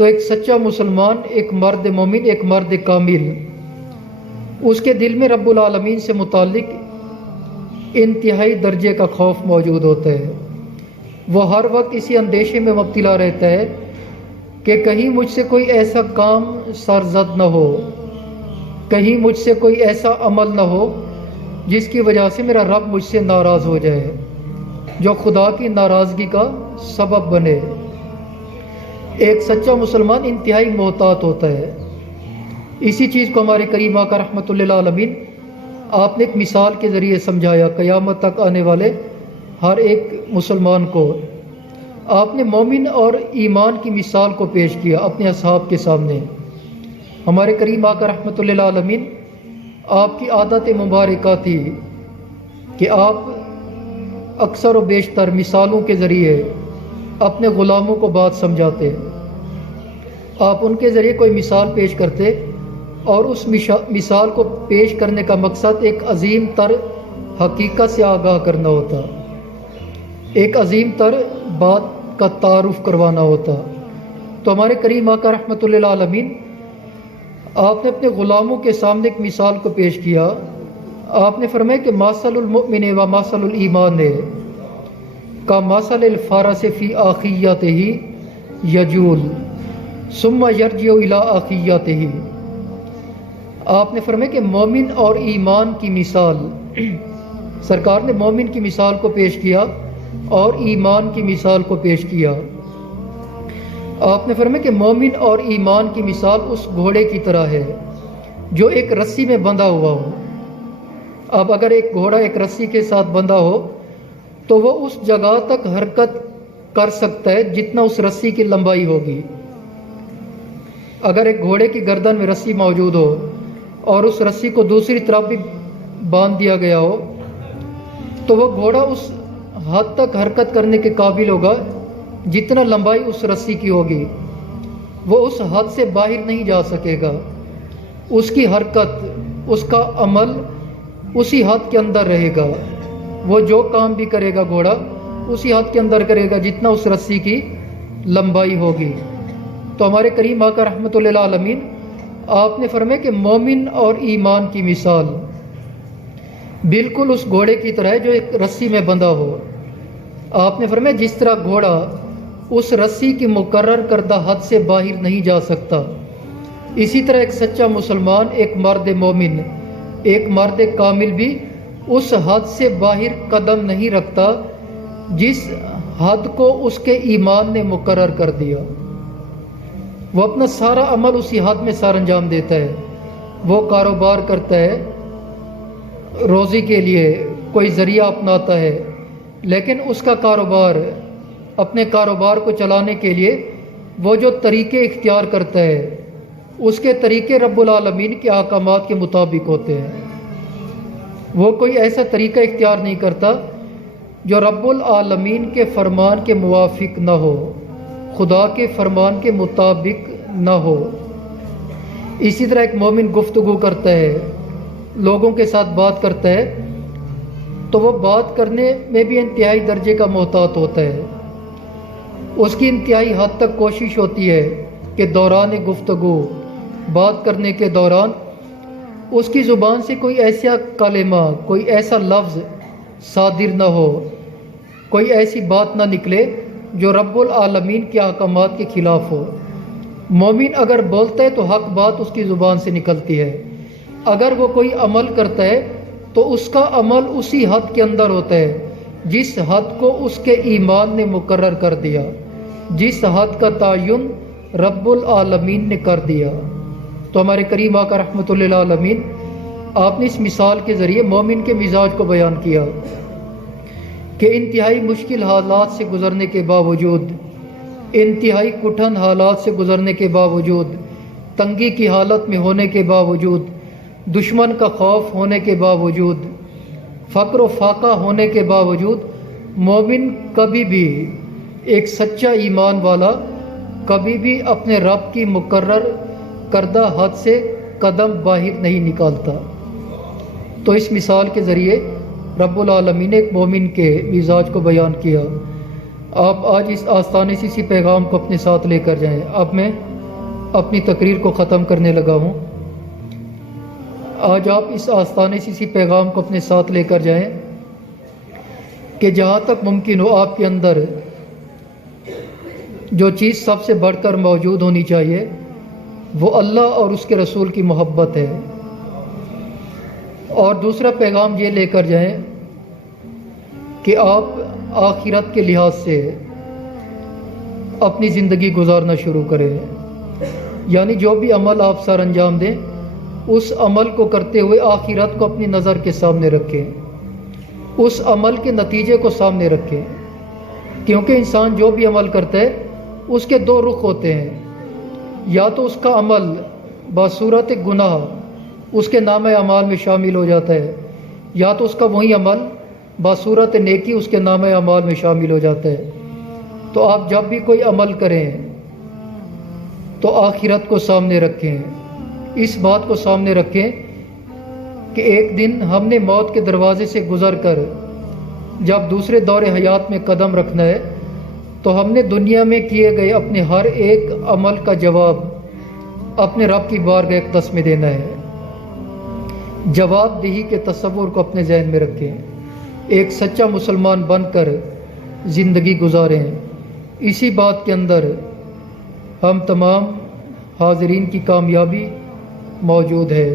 تو ایک سچا مسلمان، ایک مرد مومن، ایک مرد کامل، اس کے دل میں رب العالمین سے متعلق انتہائی درجے کا خوف موجود ہوتا ہے۔ وہ ہر وقت اسی اندیشے میں مبتلا رہتا ہے کہ کہیں مجھ سے کوئی ایسا کام سرزد نہ ہو، کہیں مجھ سے کوئی ایسا عمل نہ ہو جس کی وجہ سے میرا رب مجھ سے ناراض ہو جائے، جو خدا کی ناراضگی کا سبب بنے۔ ایک سچا مسلمان انتہائی محتاط ہوتا ہے۔ اسی چیز کو ہمارے کریم آقا رحمۃ اللہ عالمین آپ نے ایک مثال کے ذریعے سمجھایا۔ قیامت تک آنے والے ہر ایک مسلمان کو آپ نے مومن اور ایمان کی مثال کو پیش کیا اپنے اصحاب کے سامنے۔ ہمارے کریم آقا رحمۃ اللہ عالمین آپ کی عادت مبارکہ تھی کہ آپ اکثر و بیشتر مثالوں کے ذریعے اپنے غلاموں کو بات سمجھاتے۔ آپ ان کے ذریعے کوئی مثال پیش کرتے اور اس مثال کو پیش کرنے کا مقصد ایک عظیم تر حقیقت سے آگاہ کرنا ہوتا، ایک عظیم تر بات کا تعارف کروانا ہوتا۔ تو ہمارے کریم آقا رحمۃ اللہ عالمین آپ نے اپنے غلاموں کے سامنے ایک مثال کو پیش کیا۔ آپ نے فرمایا کہ مثل المؤمن و مثل الایمان کا مثل الفارس فی آخیتہ یجول ثم یرجع الی آخیتہ۔ آپ نے فرمایا کہ مومن اور ایمان کی مثال، سرکار نے مومن کی مثال کو پیش کیا اور ایمان کی مثال کو پیش کیا۔ آپ نے فرمایا کہ مومن اور ایمان کی مثال اس گھوڑے کی طرح ہے جو ایک رسی میں بندھا ہوا ہو۔ اب اگر ایک گھوڑا ایک رسی کے ساتھ بندھا ہو تو وہ اس جگہ تک حرکت کر سکتا ہے جتنا اس رسی کی لمبائی ہوگی۔ اگر ایک گھوڑے کی گردن میں رسی موجود ہو اور اس رسی کو دوسری طرف بھی باندھ دیا گیا ہو تو وہ گھوڑا اس حد تک حرکت کرنے کے قابل ہوگا جتنا لمبائی اس رسی کی ہوگی۔ وہ اس حد سے باہر نہیں جا سکے گا۔ اس کی حرکت، اس کا عمل اسی حد کے اندر رہے گا۔ وہ جو کام بھی کرے گا گھوڑا اسی حد کے اندر کرے گا جتنا اس رسی کی لمبائی ہوگی۔ تو ہمارے کریم آقا رحمۃ اللہ عالمین آپ نے فرمایا کہ مومن اور ایمان کی مثال بالکل اس گھوڑے کی طرح ہے جو ایک رسی میں بندھا ہو۔ آپ نے فرمایا جس طرح گھوڑا اس رسی کی مقرر کردہ حد سے باہر نہیں جا سکتا، اسی طرح ایک سچا مسلمان، ایک مرد مومن، ایک مرد کامل بھی اس حد سے باہر قدم نہیں رکھتا جس حد کو اس کے ایمان نے مقرر کر دیا۔ وہ اپنا سارا عمل اسی حد میں سر انجام دیتا ہے۔ وہ کاروبار کرتا ہے، روزی کے لیے کوئی ذریعہ اپناتا ہے، لیکن اس کا کاروبار، اپنے کاروبار کو چلانے کے لیے وہ جو طریقے اختیار کرتا ہے اس کے طریقے رب العالمین کے احکامات کے مطابق ہوتے ہیں۔ وہ کوئی ایسا طریقہ اختیار نہیں کرتا جو رب العالمین کے فرمان کے موافق نہ ہو، خدا کے فرمان کے مطابق نہ ہو۔ اسی طرح ایک مومن گفتگو کرتا ہے، لوگوں کے ساتھ بات کرتا ہے تو وہ بات کرنے میں بھی انتہائی درجے کا محتاط ہوتا ہے۔ اس کی انتہائی حد تک کوشش ہوتی ہے کہ دوران گفتگو، بات کرنے کے دوران اس کی زبان سے کوئی ایسا کلمہ، کوئی ایسا لفظ صادر نہ ہو، کوئی ایسی بات نہ نکلے جو رب العالمین کے احکامات کے خلاف ہو۔ مومن اگر بولتا ہے تو حق بات اس کی زبان سے نکلتی ہے۔ اگر وہ کوئی عمل کرتا ہے تو اس کا عمل اسی حد کے اندر ہوتا ہے جس حد کو اس کے ایمان نے مقرر کر دیا، جس حد کا تعین رب العالمین نے کر دیا۔ تو ہمارے کریم آقا رحمۃ اللہ عالمین آپ نے اس مثال کے ذریعے مومن کے مزاج کو بیان کیا کہ انتہائی مشکل حالات سے گزرنے کے باوجود، انتہائی کٹھن حالات سے گزرنے کے باوجود، تنگی کی حالت میں ہونے کے باوجود، دشمن کا خوف ہونے کے باوجود، فقر و فاقہ ہونے کے باوجود، مومن کبھی بھی، ایک سچا ایمان والا کبھی بھی اپنے رب کی مقرر کردہ حد سے قدم باہر نہیں نکالتا۔ تو اس مثال کے ذریعے رب العالمین نے ایک مومن کے مزاج کو بیان کیا۔ آپ آج اس آستانے سے اسی پیغام کو اپنے ساتھ لے کر جائیں۔ اب میں اپنی تقریر کو ختم کرنے لگا ہوں۔ آج آپ اس آستانے سے اسی پیغام کو اپنے ساتھ لے کر جائیں کہ جہاں تک ممکن ہو آپ کے اندر جو چیز سب سے بڑھ کر موجود ہونی چاہیے وہ اللہ اور اس کے رسول کی محبت ہے۔ اور دوسرا پیغام یہ لے کر جائیں کہ آپ آخرت کے لحاظ سے اپنی زندگی گزارنا شروع کریں، یعنی جو بھی عمل آپ سر انجام دیں اس عمل کو کرتے ہوئے آخرت کو اپنی نظر کے سامنے رکھیں، اس عمل کے نتیجے کو سامنے رکھیں، کیونکہ انسان جو بھی عمل کرتا ہے اس کے دو رخ ہوتے ہیں، یا تو اس کا عمل بصورت گناہ اس کے نام اعمال میں شامل ہو جاتا ہے، یا تو اس کا وہی عمل بصورت نیکی اس کے نام اعمال میں شامل ہو جاتا ہے۔ تو آپ جب بھی کوئی عمل کریں تو آخرت کو سامنے رکھیں، اس بات کو سامنے رکھیں کہ ایک دن ہم نے موت کے دروازے سے گزر کر جب دوسرے دور حیات میں قدم رکھنا ہے تو ہم نے دنیا میں کیے گئے اپنے ہر ایک عمل کا جواب اپنے رب کی بارگاہ اقدس میں دینا ہے۔ جواب دہی کے تصور کو اپنے ذہن میں رکھیں، ایک سچا مسلمان بن کر زندگی گزاریں۔ اسی بات کے اندر ہم تمام حاضرین کی کامیابی موجود ہے۔